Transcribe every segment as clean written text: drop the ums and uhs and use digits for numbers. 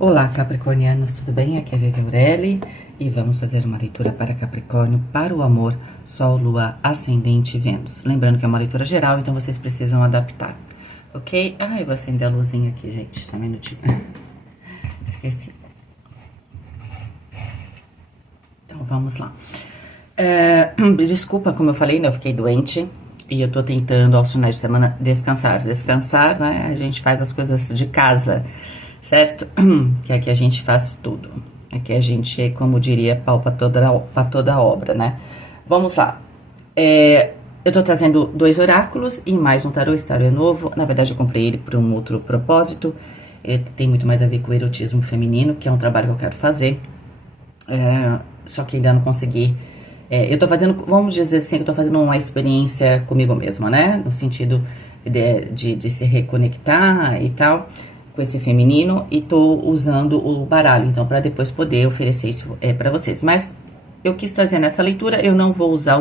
Olá, capricornianos, tudo bem? Aqui é a Vivi Aureli e vamos fazer uma leitura para Capricórnio, para o amor, Sol, Lua, Ascendente e Vênus. Lembrando que é uma leitura geral, então vocês precisam adaptar, ok? Ah, eu vou acender a luzinha aqui, gente, só um minutinho. Esqueci. Então, vamos lá. Desculpa, como eu falei, né, eu fiquei doente e eu tô tentando, aos finais de semana, descansar. Descansar, né, a gente faz as coisas de casa, certo? Que aqui a gente faz tudo. Aqui a gente, como diria, pau pra toda a obra, né? Vamos lá. Eu tô trazendo 2 oráculos e mais um tarô. Esse tarô é novo. Na verdade, eu comprei ele por um outro propósito. Ele tem muito mais a ver com o erotismo feminino, que é um trabalho que eu quero fazer. Só que ainda não consegui. Eu tô fazendo, vamos dizer assim, eu tô fazendo uma experiência comigo mesma, né? No sentido de se reconectar e tal, com esse feminino, e tô usando o baralho, então, para depois poder oferecer isso para vocês. Mas eu quis trazer nessa leitura, eu não vou usar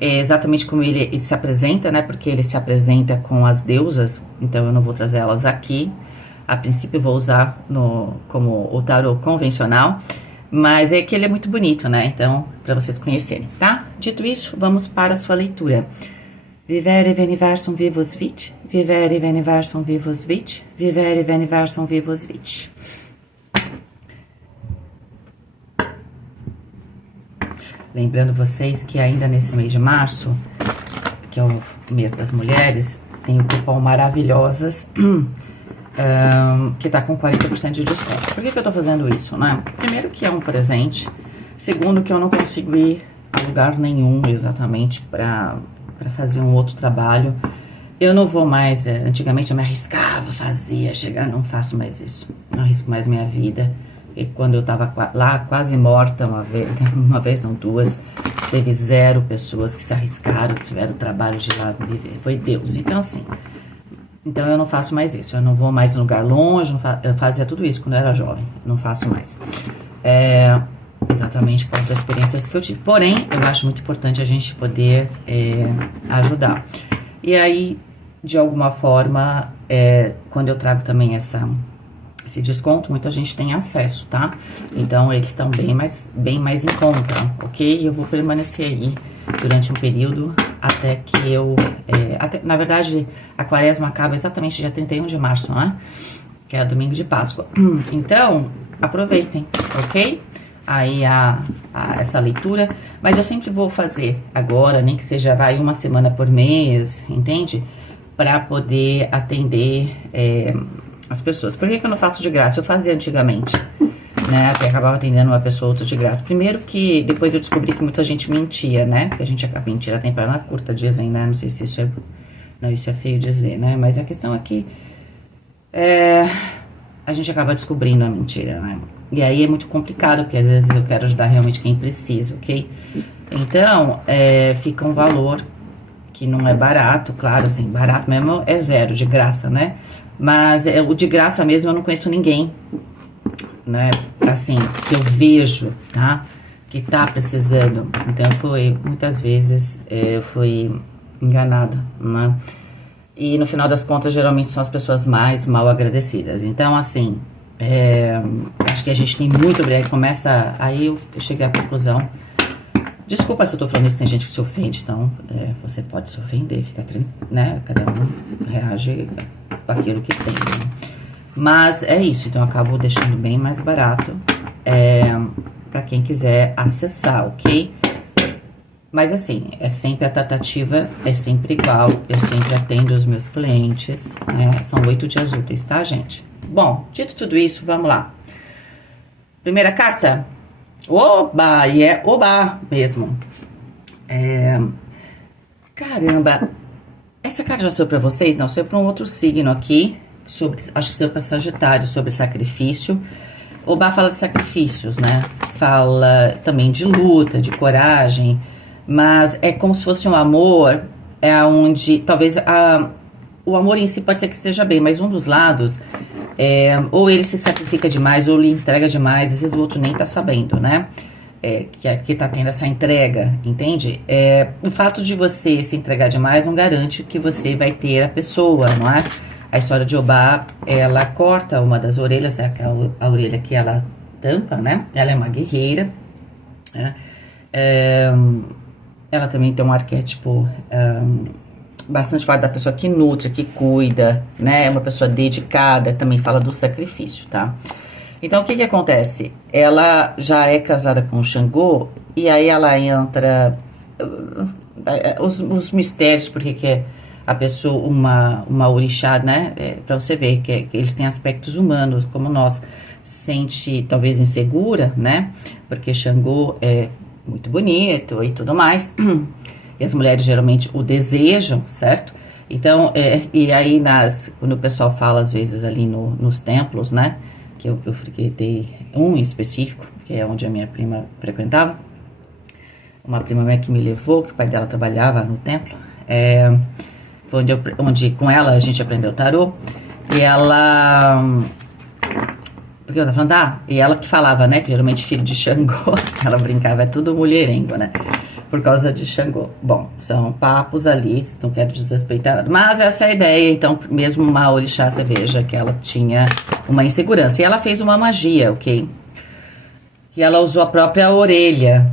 exatamente como ele se apresenta, né? Porque ele se apresenta com as deusas, então eu não vou trazer elas aqui. A princípio eu vou usar como o tarô convencional, mas é que ele é muito bonito, né? Então, para vocês conhecerem, tá? Dito isso, vamos para a sua leitura. Vivere veniversum vivus vit, vivere veniversum vivus vit, vivere veniversum vivus vit. Lembrando vocês que ainda nesse mês de março, que é o mês das mulheres, tem o cupom Maravilhosas, que tá com 40% de desconto. Por que eu tô fazendo isso, né? Primeiro que é um presente, segundo que eu não consigo ir a lugar nenhum exatamente para fazer um outro trabalho. Eu não vou mais, antigamente eu me arriscava, fazia, chegar, não faço mais isso. Não arrisco mais minha vida. E quando eu tava lá quase morta uma vez não, 2, teve 0 pessoas que se arriscaram, tiveram trabalho de lá viver. Foi Deus. Então assim, então eu não faço mais isso. Eu não vou mais em lugar longe, eu fazia tudo isso quando eu era jovem. Não faço mais. Exatamente por causa das experiências que eu tive. Porém, eu acho muito importante a gente poder ajudar. E aí, de alguma forma, quando eu trago também esse desconto, muita gente tem acesso, tá? Então, eles estão bem mais em conta, ok? Eu vou permanecer aí durante um período até que na verdade, a quaresma acaba exatamente dia 31 de março, né? Que é domingo de Páscoa. Então, aproveitem, ok? Aí essa leitura, mas eu sempre vou fazer agora, nem que seja uma semana por mês, entende? Para poder atender as pessoas. Por que eu não faço de graça? Eu fazia antigamente, né? Até acabava atendendo uma pessoa ou outra de graça. Primeiro que depois eu descobri que muita gente mentia, né? Que a gente acaba mentira tem perna curta, dizem, né? Não sei se isso isso é feio dizer, né? Mas a questão é que a gente acaba descobrindo a mentira, né? E aí é muito complicado, porque às vezes eu quero ajudar realmente quem precisa, ok? Então, fica um valor que não é barato, claro, assim, barato mesmo é 0, de graça, né? Mas o de graça mesmo eu não conheço ninguém, né? Assim, que eu vejo, tá? Que tá precisando. Então, muitas vezes, eu fui enganada, né? E no final das contas, geralmente são as pessoas mais mal agradecidas. Então, assim, acho que a gente tem muito começa. Aí eu cheguei à conclusão. Desculpa se eu tô falando isso, tem gente que se ofende, então você pode se ofender, fica né? Cada um reage com aquilo que tem, né? Mas é isso, então eu acabo deixando bem mais barato para quem quiser acessar, ok? Mas assim, é sempre a tratativa, é sempre igual, eu sempre atendo os meus clientes, né? São 8 dias úteis, tá, gente? Bom, dito tudo isso, vamos lá. Primeira carta? Oba! E é oba mesmo. Caramba! Essa carta já saiu pra vocês? Não, saiu pra um outro signo aqui, acho que saiu pra Sagitário, sobre sacrifício. Oba fala de sacrifícios, né? Fala também de luta, de coragem, mas é como se fosse um amor, onde talvez o amor em si pode ser que esteja bem, mas um dos lados, ou ele se sacrifica demais, ou ele entrega demais, às vezes o outro nem tá sabendo, né? Que tá tendo essa entrega, entende? O fato de você se entregar demais não garante que você vai ter a pessoa, não é? A história de Obá, ela corta uma das orelhas, é a orelha que ela tampa, né? Ela é uma guerreira, né? Ela também tem um arquétipo bastante forte da pessoa que nutre, que cuida, né? É uma pessoa dedicada, também fala do sacrifício, tá? Então, o que que acontece? Ela já é casada com o Xangô, e aí ela entra... os mistérios, porque que é a pessoa, uma orixá, né? Pra você ver que eles têm aspectos humanos, como nós, se sente talvez insegura, né? Porque Xangô é muito bonito e tudo mais, e as mulheres geralmente o desejam, certo? Então, e aí quando o pessoal fala às vezes ali nos templos, né? Que eu frequentei um em específico, que é onde a minha prima frequentava, uma prima minha que me levou, que o pai dela trabalhava no templo, foi onde com ela a gente aprendeu tarô, e ela... Porque eu tava falando, e ela que falava, né, que geralmente filho de Xangô, ela brincava, é tudo mulherengo, né, por causa de Xangô. Bom, são papos ali, não quero desrespeitar nada, mas essa é a ideia. Então, mesmo uma orixá, você veja que ela tinha uma insegurança, e ela fez uma magia, ok? E ela usou a própria orelha,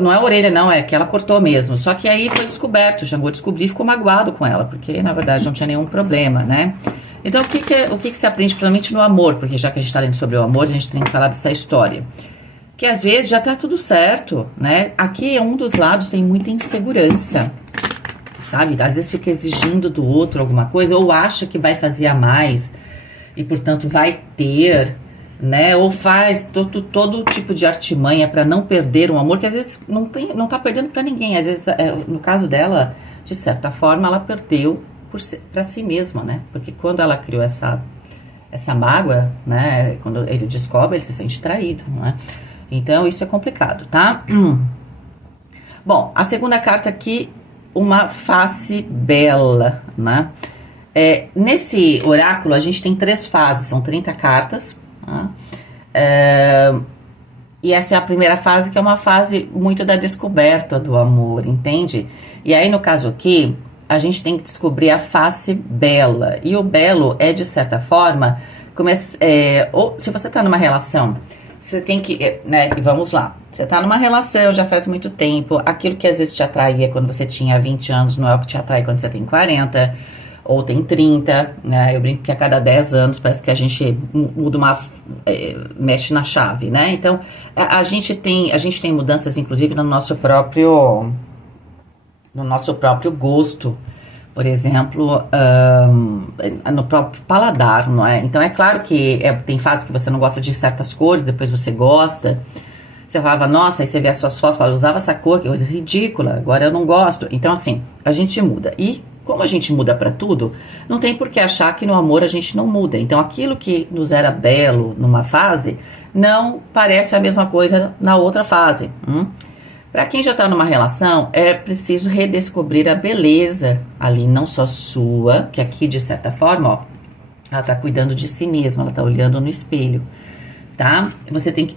não é a orelha não, é que ela cortou mesmo, só que aí foi descoberto, Xangô descobriu e ficou magoado com ela, porque na verdade não tinha nenhum problema, né? Então, o que se aprende principalmente no amor? Porque já que a gente está lendo sobre o amor, a gente tem que falar dessa história. Que às vezes já tá tudo certo, né? Aqui um dos lados tem muita insegurança, sabe? Às vezes fica exigindo do outro alguma coisa, ou acha que vai fazer a mais, e portanto vai ter, né? Ou faz todo tipo de artimanha para não perder um amor, que às vezes não tá perdendo para ninguém. Às vezes, no caso dela, de certa forma, ela perdeu para si mesma, né? Porque quando ela criou essa mágoa, né? Quando ele descobre, ele se sente traído, né? Então, isso é complicado, tá? Bom, a segunda carta aqui, uma face bela, né? Nesse oráculo, a gente tem 3 fases, são 30 cartas, tá? E essa é a primeira fase, que é uma fase muito da descoberta do amor, entende? E aí, no caso aqui, a gente tem que descobrir a face bela. E o belo é, de certa forma, ou se você está numa relação, você tem que, né, e vamos lá, você está numa relação já faz muito tempo, aquilo que às vezes te atraía quando você tinha 20 anos não é o que te atrai quando você tem 40, ou tem 30, né, eu brinco que a cada 10 anos parece que a gente muda mexe na chave, né, então a gente tem mudanças inclusive no nosso próprio gosto, por exemplo, no próprio paladar, não é? Então é claro que tem fases que você não gosta de certas cores, depois você gosta. Você falava, nossa, aí você vê as suas fotos, fala, eu usava essa cor, que coisa ridícula, agora eu não gosto. Então assim, a gente muda. E como a gente muda pra tudo, não tem por que achar que no amor a gente não muda. Então aquilo que nos era belo numa fase, não parece a mesma coisa na outra fase. Para quem já está numa relação, é preciso redescobrir a beleza ali, não só sua, que aqui, de certa forma, ó, ela está cuidando de si mesma, ela está olhando no espelho, tá? Você tem que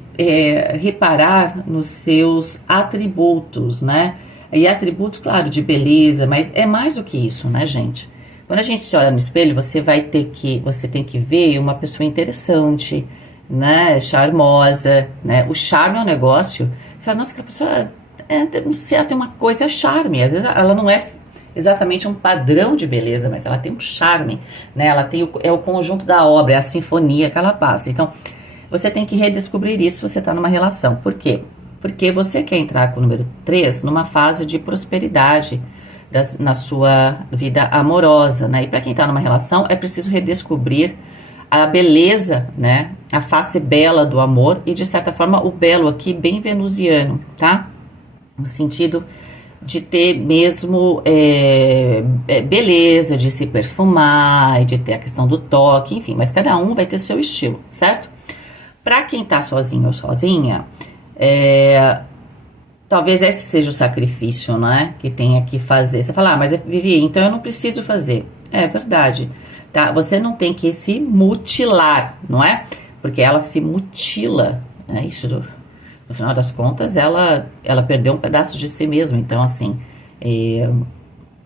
reparar nos seus atributos, né? E atributos, claro, de beleza, mas é mais do que isso, né, gente? Quando a gente se olha no espelho, você tem que ver uma pessoa interessante, né? Charmosa, né? O charme é um negócio. Você fala, nossa, aquela pessoa... não sei, ela tem uma coisa charme, às vezes ela não é exatamente um padrão de beleza, mas ela tem um charme, né? Ela tem o conjunto da obra, é a sinfonia que ela passa. Então, você tem que redescobrir isso se você está numa relação. Por quê? Porque você quer entrar com o número 3 numa fase de prosperidade na sua vida amorosa, né? E para quem está numa relação, é preciso redescobrir a beleza, né? A face bela do amor e, de certa forma, o belo aqui bem venusiano, tá? No sentido de ter mesmo beleza, de se perfumar, e de ter a questão do toque, enfim, mas cada um vai ter seu estilo, certo? Para quem tá sozinho ou sozinha, talvez esse seja o sacrifício, né? Que tenha que fazer. Você fala, mas Vivi, então eu não preciso fazer. É verdade, tá? Você não tem que se mutilar, não é? Porque ela se mutila, né? Isso... No final das contas, ela perdeu um pedaço de si mesma. Então, assim,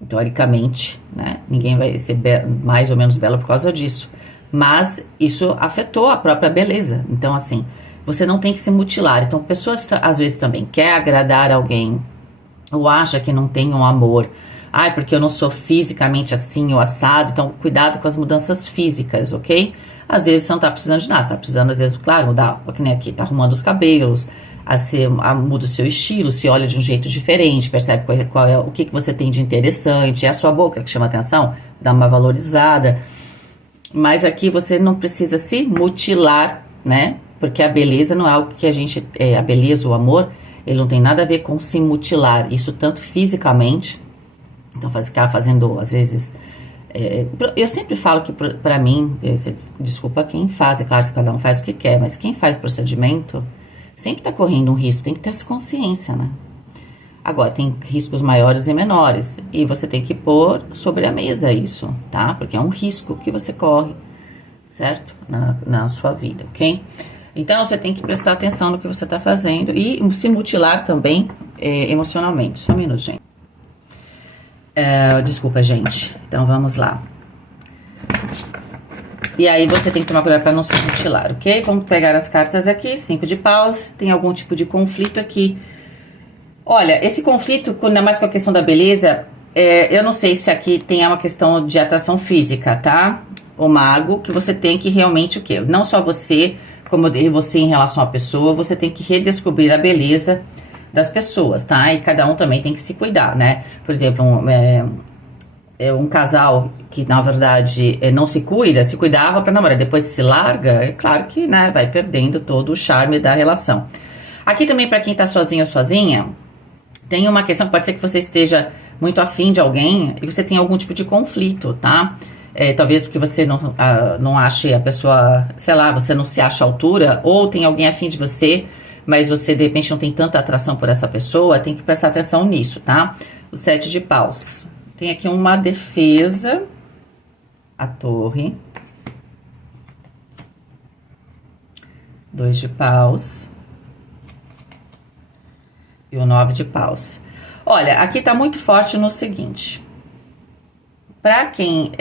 Teoricamente, né? Ninguém vai ser mais ou menos belo por causa disso. Mas isso afetou a própria beleza. Então, assim, você não tem que se mutilar. Então, pessoas às vezes também quer agradar alguém ou acha que não tem um amor. Ai, porque eu não sou fisicamente assim ou assado. Então, cuidado com as mudanças físicas, ok? Às vezes você não tá precisando de nada. Você tá precisando, às vezes, claro, mudar. Que nem aqui, tá arrumando os cabelos. Muda o seu estilo, se olha de um jeito diferente, percebe qual é o que você tem de interessante. É a sua boca que chama atenção, dá uma valorizada. Mas aqui você não precisa se mutilar, né? Porque a beleza não é algo que a gente... a beleza, o amor, ele não tem nada a ver com se mutilar. Isso tanto fisicamente... Então, ficar fazendo, às vezes... eu sempre falo que, pra mim... desculpa quem faz, é claro que cada um faz o que quer. Mas quem faz procedimento... sempre tá correndo um risco. Tem que ter essa consciência, né? Agora, tem riscos maiores e menores. E você tem que pôr sobre a mesa isso, tá? Porque é um risco que você corre, certo? Na sua vida, ok? Então, você tem que prestar atenção no que você tá fazendo. E se mutilar também emocionalmente. Só um minuto, gente. Desculpa, gente. Então, vamos lá. E aí, você tem que tomar cuidado para não se mutilar, ok? Vamos pegar as cartas aqui. 5 de paus. Tem algum tipo de conflito aqui. Olha, esse conflito, ainda mais com a questão da beleza, eu não sei se aqui tem uma questão de atração física, tá? O mago, que você tem que realmente o quê? Não só você, como você em relação à pessoa, você tem que redescobrir a beleza das pessoas, tá? E cada um também tem que se cuidar, né? Por exemplo, um casal que, na verdade, não se cuida, se cuidava para namorar, depois se larga, é claro que, né, vai perdendo todo o charme da relação. Aqui também, para quem tá sozinho ou sozinha, tem uma questão que pode ser que você esteja muito afim de alguém e você tem algum tipo de conflito, tá? Talvez porque você não ache a pessoa, sei lá, você não se acha à altura, ou tem alguém afim de você, mas você de repente não tem tanta atração por essa pessoa, tem que prestar atenção nisso, tá? O 7 de paus. Tem aqui uma defesa, a torre. 2 de paus. E o 9 de paus. Olha, aqui tá muito forte no seguinte. Pra quem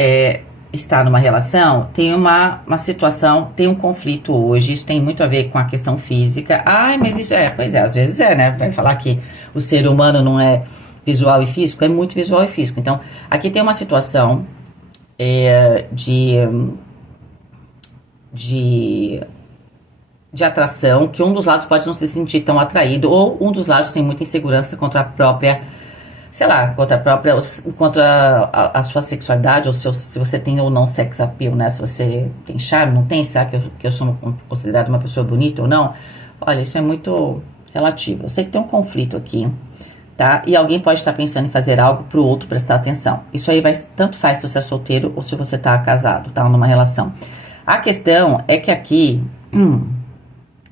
está numa relação, tem uma situação, tem um conflito hoje. Isso tem muito a ver com a questão física. Ai, mas isso pois é, às vezes né? Vai falar que o ser humano não é visual e físico, é muito visual e físico. Então, aqui tem uma situação de atração, que um dos lados pode não se sentir tão atraído, ou um dos lados tem muita insegurança contra a própria, sei lá, contra a sua sexualidade, ou se você tem ou não sex appeal, né? Se você tem charme, não tem, será que eu sou considerada uma pessoa bonita ou não? Olha, isso é muito relativo. Eu sei que tem um conflito aqui, tá? E alguém pode estar pensando em fazer algo pro outro prestar atenção. Isso aí tanto faz se você é solteiro ou se você tá casado, tá? Numa relação. A questão é que aqui...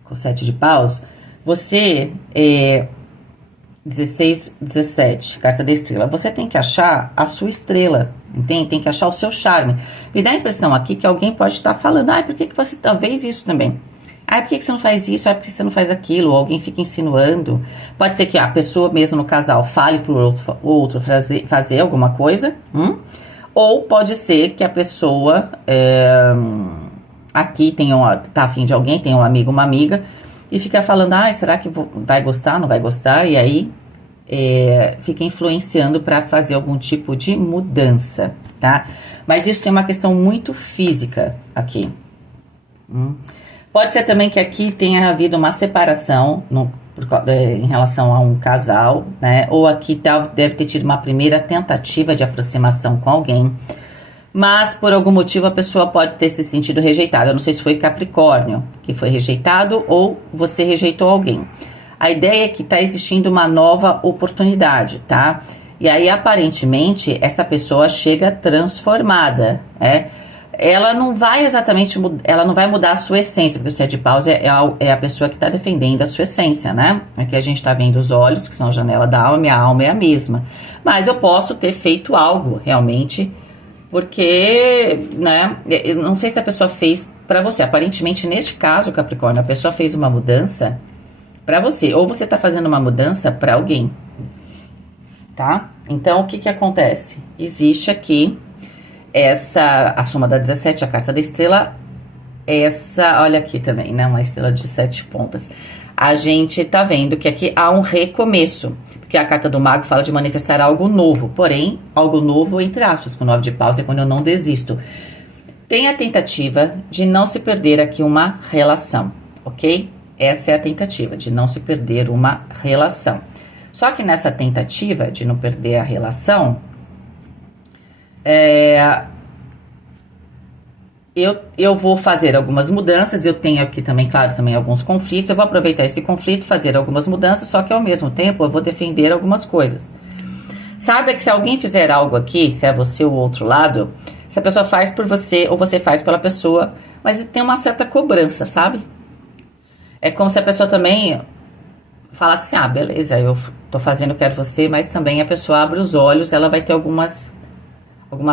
com 7 de paus, você 16, 17, carta da estrela, você tem que achar a sua estrela, entende? Tem que achar o seu charme. Me dá a impressão aqui que alguém pode estar falando, por que você talvez isso também? Por que você não faz isso? Por que você não faz aquilo? Ou alguém fica insinuando. Pode ser que a pessoa mesmo no casal fale pro outro fazer alguma coisa, ou pode ser que a pessoa... aqui tá afim de alguém, tem um amigo, uma amiga, e fica falando, será que vai gostar, não vai gostar? E aí fica influenciando para fazer algum tipo de mudança, tá? Mas isso tem uma questão muito física aqui. Pode ser também que aqui tenha havido uma separação em relação a um casal, né? Ou aqui deve ter tido uma primeira tentativa de aproximação com alguém. Mas, por algum motivo, a pessoa pode ter se sentido rejeitada. Eu não sei se foi Capricórnio que foi rejeitado ou você rejeitou alguém. A ideia é que está existindo uma nova oportunidade, tá? E aí, aparentemente, essa pessoa chega transformada, Ela não vai exatamente, ela não vai mudar a sua essência, porque o 7 de paus é a pessoa que está defendendo a sua essência, né? Aqui a gente está vendo os olhos, que são a janela da alma, minha alma é a mesma. Mas eu posso ter feito algo, realmente... Porque, né, eu não sei se a pessoa fez pra você. Aparentemente, neste caso, Capricórnio, a pessoa fez uma mudança pra você. Ou você tá fazendo uma mudança pra alguém, tá? Então, o que que acontece? Existe aqui a soma da 17, a carta da estrela, olha aqui também, né? Uma estrela de 7 pontas. A gente tá vendo que aqui há um recomeço, porque a carta do mago fala de manifestar algo novo, porém, algo novo entre aspas, com 9 de paus é quando eu não desisto. Tem a tentativa de não se perder aqui uma relação, ok? Essa é a tentativa de não se perder uma relação. Só que nessa tentativa de não perder a relação, eu vou fazer algumas mudanças. Eu tenho aqui também, claro, também alguns conflitos. Eu vou aproveitar esse conflito, fazer algumas mudanças, só que ao mesmo tempo eu vou defender algumas coisas. Saiba que se alguém fizer algo aqui, se é você ou o outro lado, se a pessoa faz por você ou você faz pela pessoa, mas tem uma certa cobrança, sabe? É como se a pessoa também falasse assim, beleza, eu tô fazendo, quero você, mas também a pessoa abre os olhos, ela vai ter algumas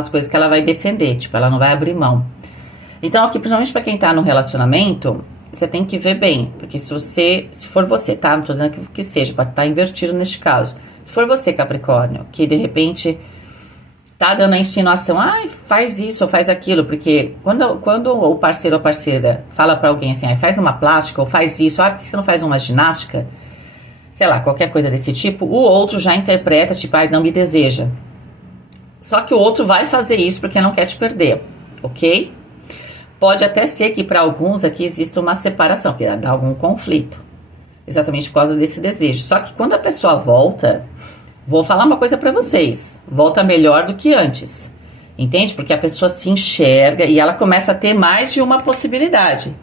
coisas que ela vai defender, tipo, ela não vai abrir mão. Então, aqui, principalmente pra quem tá no relacionamento, você tem que ver bem, porque se for você, tá? Não tô dizendo que seja, pode estar invertido neste caso. Se for você, Capricórnio, que de repente tá dando a insinuação, faz isso ou faz aquilo, porque quando o parceiro ou a parceira fala pra alguém assim, faz uma plástica ou faz isso, por que você não faz uma ginástica? Sei lá, qualquer coisa desse tipo, o outro já interpreta, tipo, não me deseja. Só que o outro vai fazer isso porque não quer te perder, ok? Pode até ser que para alguns aqui exista uma separação, que dá algum conflito, exatamente por causa desse desejo. Só que quando a pessoa volta, vou falar uma coisa para vocês, volta melhor do que antes, entende? Porque a pessoa se enxerga e ela começa a ter mais de uma possibilidade.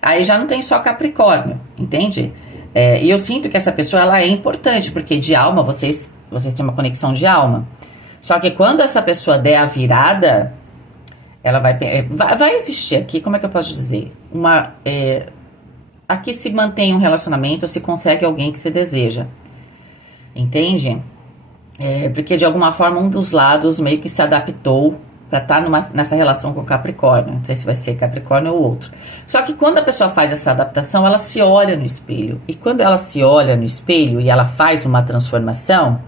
Aí já não tem só Capricórnio, entende? E eu sinto que essa pessoa, ela é importante, porque de alma, vocês têm uma conexão de alma. Só que quando essa pessoa der a virada, ela vai existir aqui, como é que eu posso dizer? Aqui se mantém um relacionamento, se consegue alguém que se deseja, entende? Porque de alguma forma um dos lados meio que se adaptou para estar nessa relação com Capricórnio. Não sei se vai ser Capricórnio ou outro. Só que quando a pessoa faz essa adaptação, ela se olha no espelho. E quando ela se olha no espelho e ela faz uma transformação,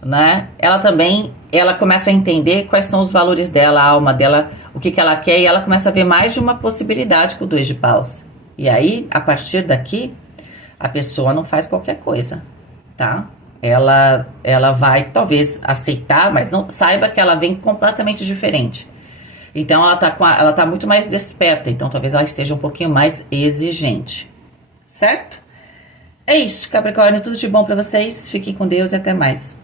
né? Ela começa a entender quais são os valores dela, a alma dela, o que ela quer, e ela começa a ver mais de uma possibilidade com o 2 de paus. E aí, a partir daqui, a pessoa não faz qualquer coisa, tá? Ela vai, talvez, aceitar, mas não saiba que ela vem completamente diferente. Então, ela tá muito mais desperta, então talvez ela esteja um pouquinho mais exigente, certo? É isso, Capricórnio, tudo de bom pra vocês, fiquem com Deus e até mais.